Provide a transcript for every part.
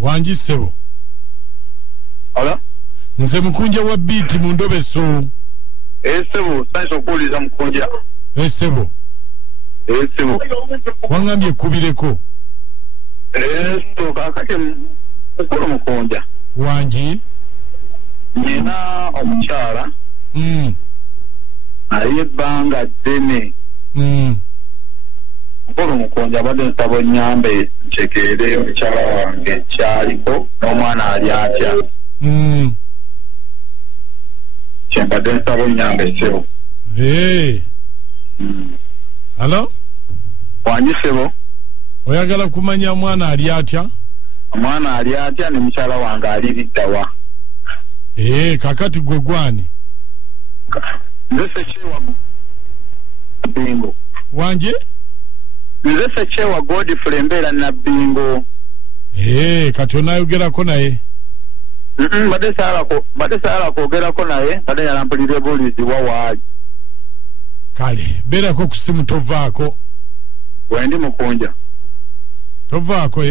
Wanji sebo. Ala? Nze mukunja wa biti mu ndobe so. Sebo, sanso kuliza mukunja. Sebo. Sebo. Wangambye kubireko. So kakati mukulu mukunja. Wanji? Nina omukyala. Aye banga ddene. Mukulu mukunja abadde nsaba onnyambe ntegeere omukyala wange kyaliko n'omwana ali atya. Kyembadde nsaba onnyambe sebo. Hello? Wanji sebo? Oyagala kumanya mwana ali atya? Omwana ali atya ne mukyala wange ali liddawa. Kakati gwe gwani? Nze Sekyewa Bingo. Wanje? Nze Sekyewa Godfrey mbeera Nabbingo. Kati onaayogerako naye? Badde saala kwogerako naye badde yalampulira ebuulizibwa waali. Kale beerako ku simu tovaako. Wendi mukunja. Tovaako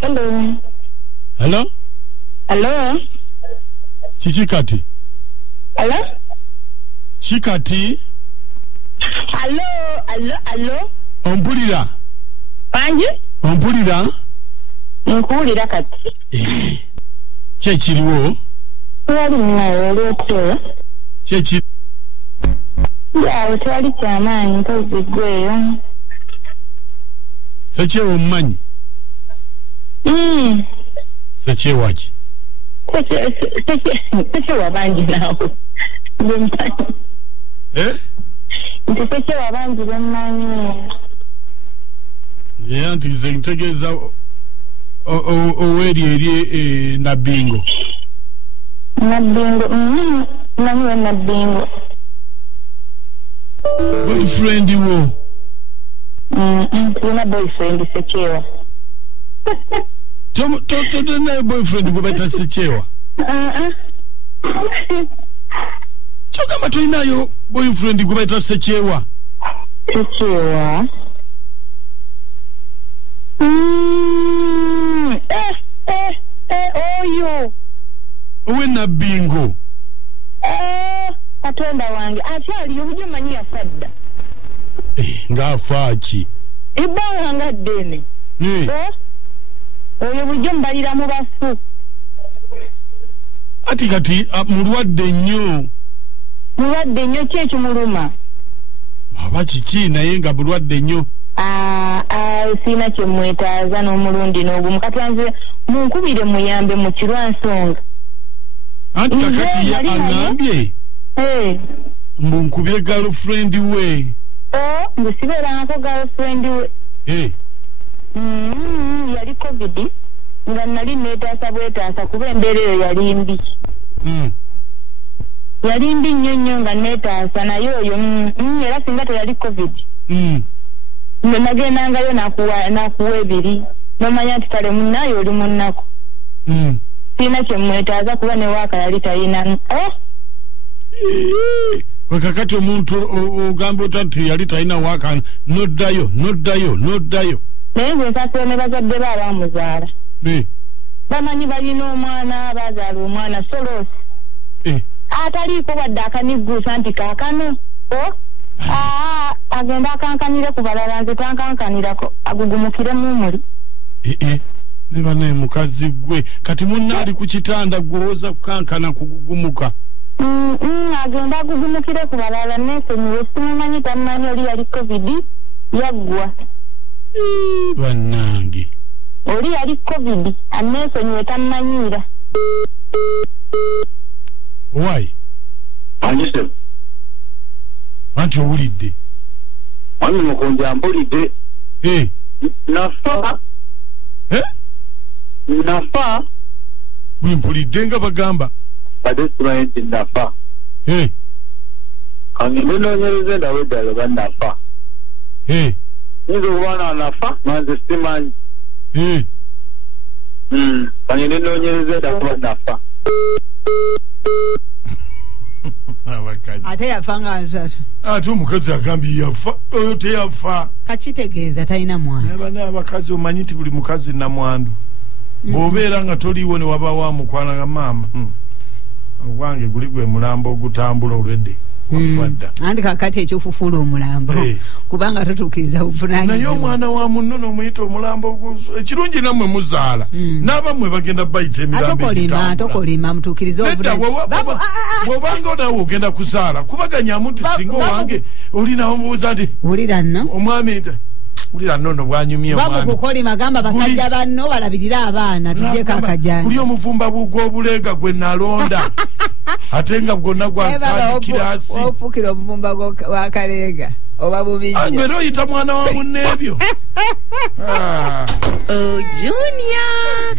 Hello. Hello? Hello? Chichikati? Hello? Chikati? Hello? Ompulira? Wanji? Ompulira? Nkuwulira kati. Kyekiriwo? Twali nayo olw'ekyo. Kyekiri? Awo twali kyamaanyi mpozi ggweyo. Sekyewa omumanyi? Sekyewa ki? Sekyewa bangi naawe. Nti Sekyewa bangi bemmanyi. Nti nze ntegeeza oweeri eri Nabbingo. Nabbingo, manyiwe Nabbingo. Boyfriend wo? Tulina boyfriend Sekyewa. Tonaye boyfriend gwe bayita Sekyewa? Kyogamba tolinayo boyfriend gwe bayita Sekyewa? Sekyewa? Oyo owe Nabbingo. Katonda wange akyaliyo obujo manyi yafadda. Ng'afa ki? Ebbanga nga ddene. Oyo bujo mbalira mu bafu. Ati kati mulwadde nnyo. Mulwadde nnyo ki ekimuluma? Aba kiki naye nga mulwadde nnyo? Siina kye mwetaaza n'omulundi n'ogumu kati nze munkubire muyambe mu kirwansonga. Anti kakati ye aŋŋambye mbunkubire girlfriend we. Mbu sibeerangako girlfriend we. Yali COVID nga nali neetaasa bwetaasa kuba embeera eyo yali mbi. Yali mbi nnyo nga neetaasa naye oyo era singa teyali COVID. Nagendangayo nakuwa ebiri nomanya nti kale munnayo oli munnako. Siina kye mwetaaza kuba ne waaka yali talina. Kakati omuntu ogamba ota nti yali talina waaka noddayo. Naye nze nsasira ne bazadde be abaamuzaala. Bamanyi balina omwana bazaala omwana soloosi. Ataliiko wadde akanigguusa nti kaakano. agenda akankanire ku balala nze tankankanirako agugumukire mumuli. Ne bane mukazi gwe kati munna ali ku kitanda gwoza kukankana kugugumuka. Agenda agugumukire ku balala nesonyiwe simumanyi tamanyi oli yali covid yaggwa. Bannange Oli yali covid anesonyiwe tamanyira. Why? Anjise. Anti owulidde. Wani mukonja mpulidde. Nafa. Nafa. Wimpulidde nga bagamba. Badesiment nafa. Kangende nonyereze ndawe ddala ba nafa. Nizo wana nafa manze simanyi. Kangende nonyereze ndawe nafa. Ate yafanga ntata. Ate omukazi agambye yafa, oyo teyafa. Kakitegeeza talina mwana. Nabana abakazi omanyi nti buli mukazi na mwandu. Bw'obeera nga toliiwo ne waba wa mukwana nga maama. Ogwange guli gwe mulambo ogutambula olwedde. Wafadda. Andi kakati ekyofufuula omulambo. Kubanga totuukiriza buvunaanyizibwa. Naye omwana wa munno n'omuyita omulambo ekirungi nammwe muzaala. N'abammwe bagenda bayita emirambo egitambula. Atokolima mutuukiriza obuvunaanyizibwa. Bw'obanga onaawe ogenda kuzaala kubaganyamu nti singa owange olinawo mubuuza nti wulira nno omwami ulira nnono bwanyumye omwami. Bamukukolima gamba basajja banno balabirira abaana tujjeko akajanja. Kuli omuvumba gw'obuleega gwe nalonda. Ate nga gwonna gwa kirasi. Ofukira obuvumba wa kaleega oba bubijja. Angero oyita mwana wa munne ebyo. Oh, Junior.